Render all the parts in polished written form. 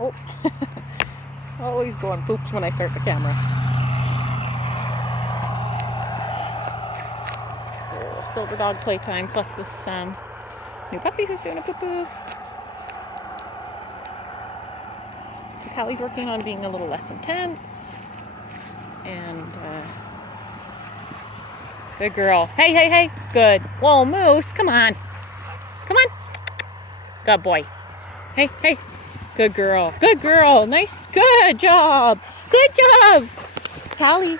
Oh, always going poops when I start the camera. Oh, silver dog playtime plus this new puppy who's doing a poo-poo. Callie's working on being a little less intense. And, good girl. Hey, hey, hey. Good. Whoa, Moose, come on. Come on. Good boy. Hey, hey. Good girl. Good girl. Nice. Good job. Good job. Callie.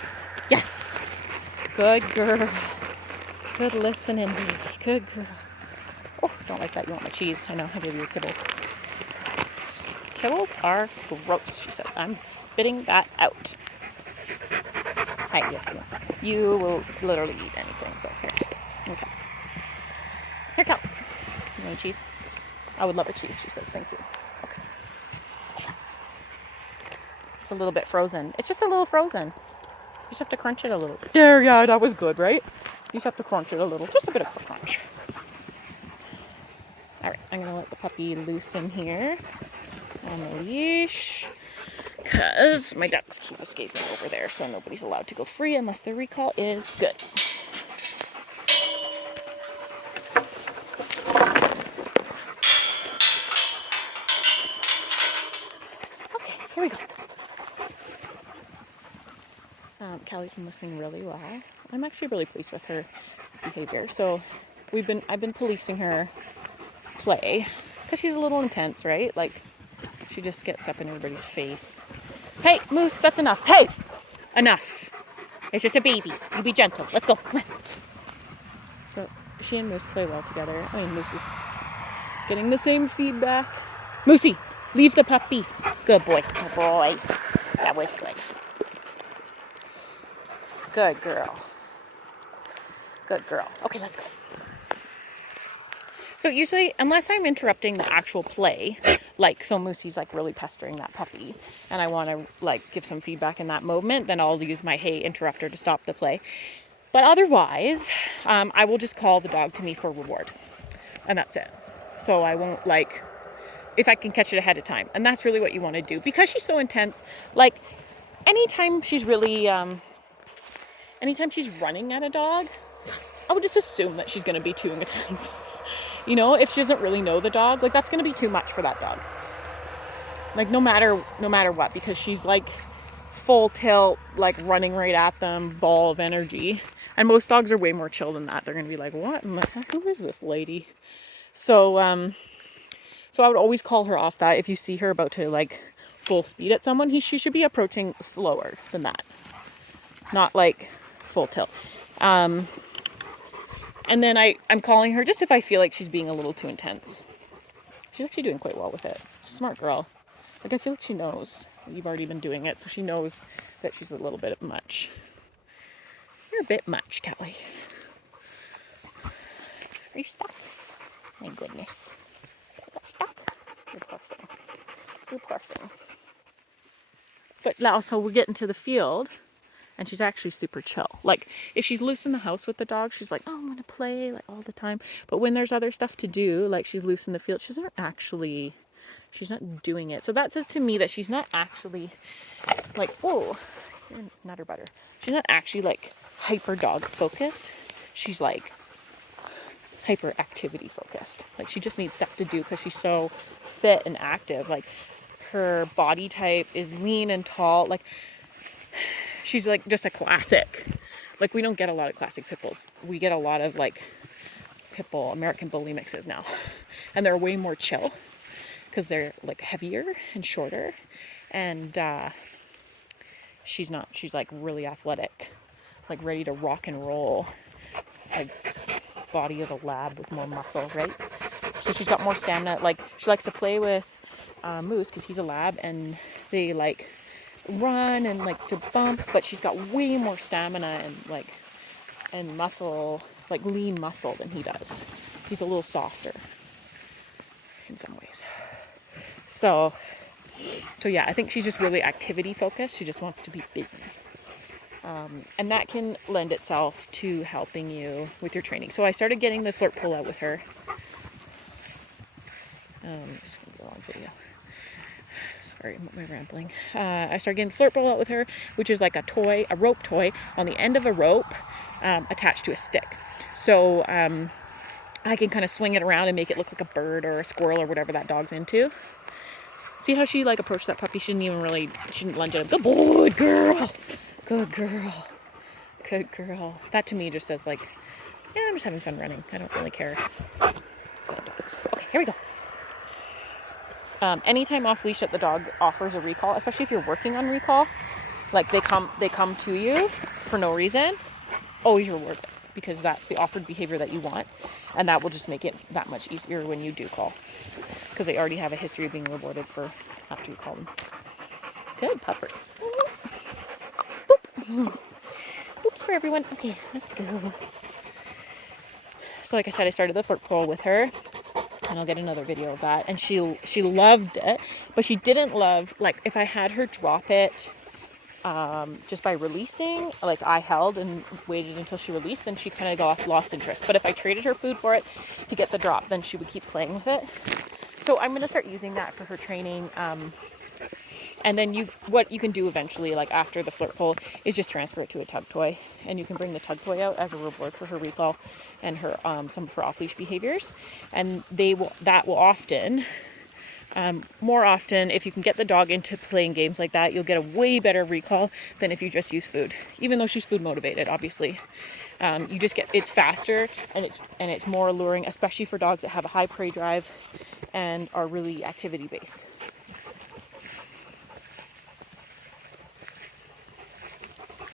Yes. Good girl. Good listening, baby. Good girl. Oh, don't like that. You want my cheese. I know. I gave you kibbles. Kibbles are gross, she says. I'm spitting that out. Hey, yes, you will literally eat anything, so here. Okay. Here, Cal. You want cheese? I would love a cheese, she says. Thank you. Okay. It's a little bit frozen. It's just a little frozen. You just have to crunch it a little. There, yeah, that was good, right? You just have to crunch it a little. Just a bit of crunch. All right, I'm going to let the puppy loose in here on the leash. Because my ducks keep escaping over there, so nobody's allowed to go free unless their recall is good. Okay, here we go. Callie's been listening really well. I'm actually really pleased with her behavior. So I've been policing her play because she's a little intense, right? Like she just gets up in everybody's face. Hey, Moose, that's enough. Hey, enough. It's just a baby. You be gentle. Let's go. Come on. So she and Moose play well together. I mean, Moose is getting the same feedback. Moosey, leave the puppy. Good boy. Good boy. That was good. Good girl. Good girl. Okay, let's go. So usually, unless I'm interrupting the actual play, like so Moosey's like really pestering that puppy and I want to like give some feedback in that moment, then I'll use my hey interrupter to stop the play. But otherwise, I will just call the dog to me for reward. And that's it. So I won't like, if I can catch it ahead of time. And that's really what you want to do. Because she's so intense, like anytime she's really, anytime she's running at a dog, I would just assume that she's going to be too intense. You know, if she doesn't really know the dog, like that's going to be too much for that dog. Like no matter what, because she's like full tilt, like running right at them, ball of energy. And most dogs are way more chill than that. They're going to be like, what in the heck? Who is this lady? So I would always call her off that if you see her about to like full speed at someone, she should be approaching slower than that. Not like full tilt. And then I'm calling her just if I feel like she's being a little too intense. She's actually doing quite well with it. She's a smart girl. Like I feel like she knows. You've already been doing it, so she knows that she's a little bit much. You're a bit much, Callie. Are you stuck? My goodness. You got stuck? You poor thing. You poor thing. But now, so we're getting to the field. And she's actually super chill. Like, if she's loose in the house with the dog, she's like, oh, I'm going to play, like, all the time. But when there's other stuff to do, like, she's loose in the field, she's not doing it. So that says to me that she's not actually, like, whoa, you're a nutter butter. She's not actually, like, hyper dog focused. She's, like, hyper activity focused. Like, she just needs stuff to do because she's so fit and active. Like, her body type is lean and tall. Like, she's like just a classic. Like we don't get a lot of classic pit bulls. We get a lot of like pit bull, American bully mixes now. And they're way more chill because they're like heavier and shorter. And she's like really athletic, like ready to rock and roll. Like body of a lab with more muscle, right? So she's got more stamina. Like she likes to play with Moose because he's a lab and they like run and like to bump, but she's got way more stamina and muscle, like lean muscle than he does. He's a little softer in some ways. So yeah, I think she's just really activity focused. She just wants to be busy. And that can lend itself to helping you with your training. So I started getting the flirt pull out with her. Just gonna go on video. So sorry, am I rambling? I started getting the flirt ball out with her, which is like a toy, a rope toy on the end of a rope attached to a stick. So I can kind of swing it around and make it look like a bird or a squirrel or whatever that dog's into. See how she like approached that puppy? She didn't lunge at him. Good boy, girl. Good girl. Good girl. That to me just says like, yeah, I'm just having fun running. I don't really care. Good dogs. Okay, here we go. Anytime off leash that the dog offers a recall, especially if you're working on recall, like they come to you for no reason, always reward it, because that's the offered behavior that you want, and that will just make it that much easier when you do call, because they already have a history of being rewarded for after you call them. Good pupper. Boop. Oops for everyone. Okay, let's go. So like I said, I started the flirt pole with her, and I'll get another video of that. And she loved it, but she didn't love, like, if I had her drop it just by releasing, like I held and waited until she released, then she kind of lost interest. But if I traded her food for it to get the drop, then she would keep playing with it. So I'm going to start using that for her training. And then what you can do eventually, like after the flirt pole, is just transfer it to a tug toy, and you can bring the tug toy out as a reward for her recall and her some of her off-leash behaviors. And that will often, more often, if you can get the dog into playing games like that, you'll get a way better recall than if you just use food. Even though she's food motivated, obviously, you just it's faster and it's more alluring, especially for dogs that have a high prey drive and are really activity based.